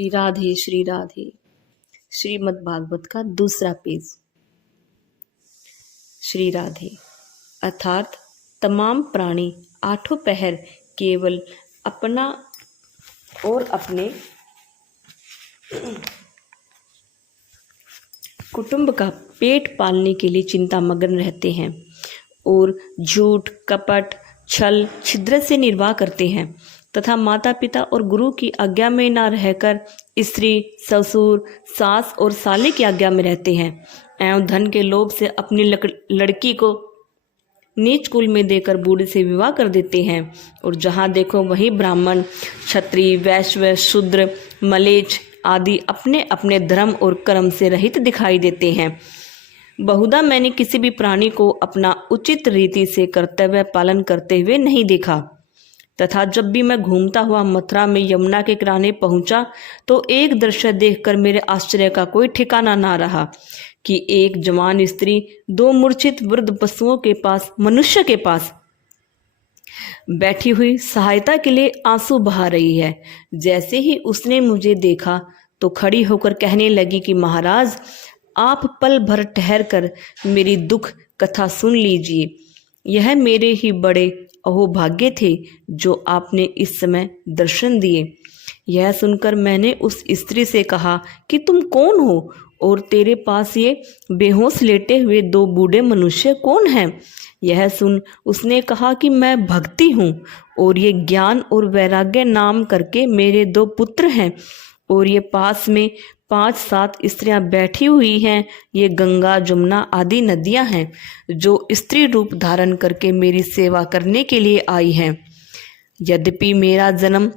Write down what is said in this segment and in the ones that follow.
श्री राधे। श्रीमद् भागवत का दूसरा पेज। श्री राधे अर्थात तमाम प्राणी आठों पहर केवल अपना और अपने कुटुंब का पेट पालने के लिए चिंता मग्न रहते हैं और झूठ, कपट, छल, छिद्र से निर्वाह करते हैं तथा माता पिता और गुरु की आज्ञा में न रहकर स्त्री, ससुर, सास और साले की आज्ञा में रहते हैं एवं धन के लोभ से अपनी लड़की को नीच कुल में देकर बूढ़े से विवाह कर देते हैं और जहाँ देखो वहीं ब्राह्मण, क्षत्रिय, वैश्य, शूद्र, मलेच्छ आदि अपने अपने धर्म और कर्म से रहित दिखाई देते हैं। बहुधा मैंने किसी भी प्राणी को अपना उचित रीति से कर्तव्य पालन करते हुए नहीं देखा तथा जब भी मैं घूमता हुआ मथुरा में यमुना के किनारे पहुंचा तो एक दृश्य देखकर मेरे आश्चर्य का कोई ठिकाना ना रहा कि एक जवान स्त्री दो मूर्छित वृद्ध पशुओं के पास, मनुष्य के पास बैठी हुई सहायता के लिए आंसू बहा रही है। जैसे ही उसने मुझे देखा तो खड़ी होकर कहने लगी कि महाराज, आप पल भर ठहर कर मेरी दुख कथा सुन लीजिए। यह मेरे ही बड़े अहोभाग्य थे जो आपने इस समय दर्शन दिए। यह सुनकर मैंने उस स्त्री से कहा कि तुम कौन हो और तेरे पास ये बेहोश लेटे हुए दो बूढ़े मनुष्य कौन हैं? यह सुन उसने कहा कि मैं भक्ति हूँ और ये ज्ञान और वैराग्य नाम करके मेरे दो पुत्र हैं और ये पास में 5-7 स्त्रियां बैठी हुई हैं। ये गंगा, जमुना आदि नदियां हैं जो स्त्री रूप धारण करके मेरी सेवा करने के लिए आई हैं। यद्यपि मेरा जन्म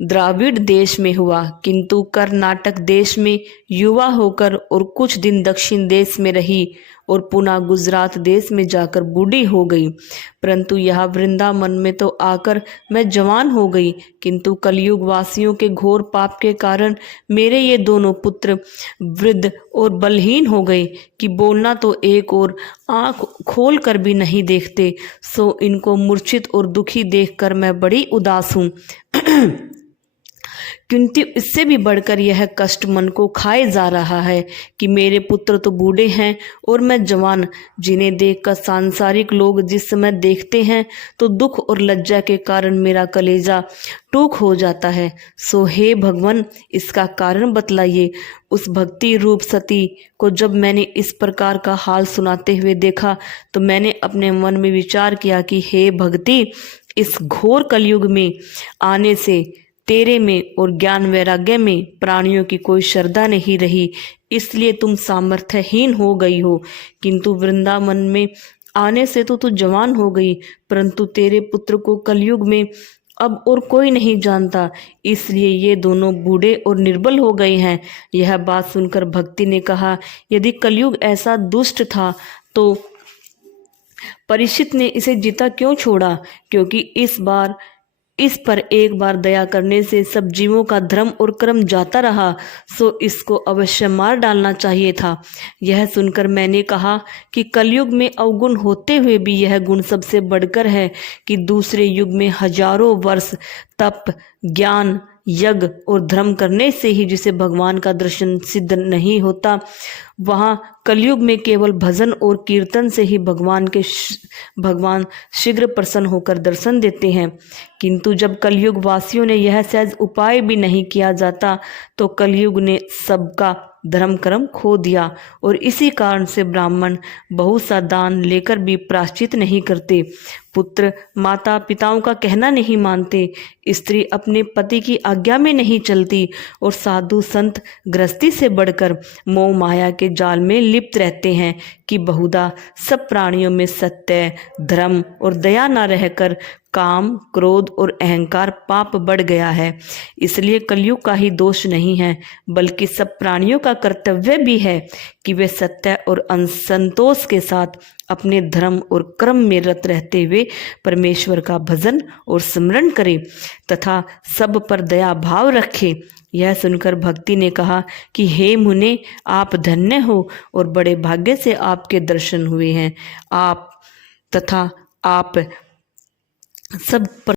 द्राविड़ देश में हुआ किंतु कर्नाटक देश में युवा होकर और कुछ दिन दक्षिण देश में रही और पुनः गुजरात देश में जाकर बूढ़ी हो गई, परंतु यह वृंदावन में तो आकर मैं जवान हो गई। किंतु कलयुग वासियों के घोर पाप के कारण मेरे ये दोनों पुत्र वृद्ध और बलहीन हो गए कि बोलना तो एक और आंख खोल कर भी नहीं देखते, सो इनको मूर्छित और दुखी देखकर मैं बड़ी उदास हूँ। किंतु इससे भी बढ़कर यह कष्ट मन को खाए जा रहा है कि मेरे पुत्र तो बूढ़े हैं और मैं जवान, जिन्हें देखकर सांसारिक लोग जिस समय देखते हैं तो दुख और लज्जा के कारण मेरा कलेजा टूक हो जाता है। सो हे भगवान, इसका कारण बतलाइए। उस भक्ति रूप सती को जब मैंने इस प्रकार का हाल सुनाते हुए देखा तो मैंने अपने मन में विचार किया कि हे भक्ति, इस घोर कलयुग में आने से तेरे में और ज्ञान वैराग्य में प्राणियों की कोई श्रद्धा नहीं रही, इसलिए तुम सामर्थ्यहीन हो गई हो। किंतु वृंदावन में आने से तो तू जवान हो गई, परंतु तेरे पुत्र को कलयुग में अब और कोई नहीं जानता, इसलिए ये दोनों बूढ़े और निर्बल हो गए हैं। यह बात सुनकर भक्ति ने कहा, यदि कलयुग ऐसा दुष्ट था तो परीक्षित ने इसे जीता क्यों छोड़ा? क्योंकि इस पर एक बार दया करने से सब जीवों का धर्म और कर्म जाता रहा, सो इसको अवश्य मार डालना चाहिए था। यह सुनकर मैंने कहा कि कलयुग में अवगुण होते हुए भी यह गुण सबसे बढ़कर है कि दूसरे युग में हजारों वर्ष तप, ज्ञान, यज्ञ और धर्म करने से ही जिसे भगवान का दर्शन सिद्ध नहीं होता, वहाँ कलयुग में केवल भजन और कीर्तन से ही भगवान शीघ्र प्रसन्न होकर दर्शन देते हैं। किंतु जब कलयुग वासियों ने यह सहज उपाय भी नहीं किया जाता तो कलयुग ने सबका धर्म कर्म खो दिया और इसी कारण से ब्राह्मण बहुत सा दान लेकर भी प्रायश्चित नहीं करते, पुत्र माता पिताओं का कहना नहीं मानते, स्त्री अपने पति की आज्ञा में नहीं चलती और साधु संत गृहस्थी से बढ़कर मोह माया के जाल में लिप्त रहते हैं कि बहुधा सब प्राणियों में सत्य, धर्म और दया न रहकर काम, क्रोध और अहंकार पाप बढ़ गया है। इसलिए कलयुग का ही दोष नहीं है बल्कि सब प्राणियों का कर्तव्य भी है कि वे सत्य और असंतोष के साथ अपने धर्म और कर्म में रत रहते हुए परमेश्वर का भजन और स्मरण करें तथा सब पर दया भाव रखें। यह सुनकर भक्ति ने कहा कि हे मुने, आप धन्य हो और बड़े भाग्य से आपके दर्शन हुए हैं। आप सब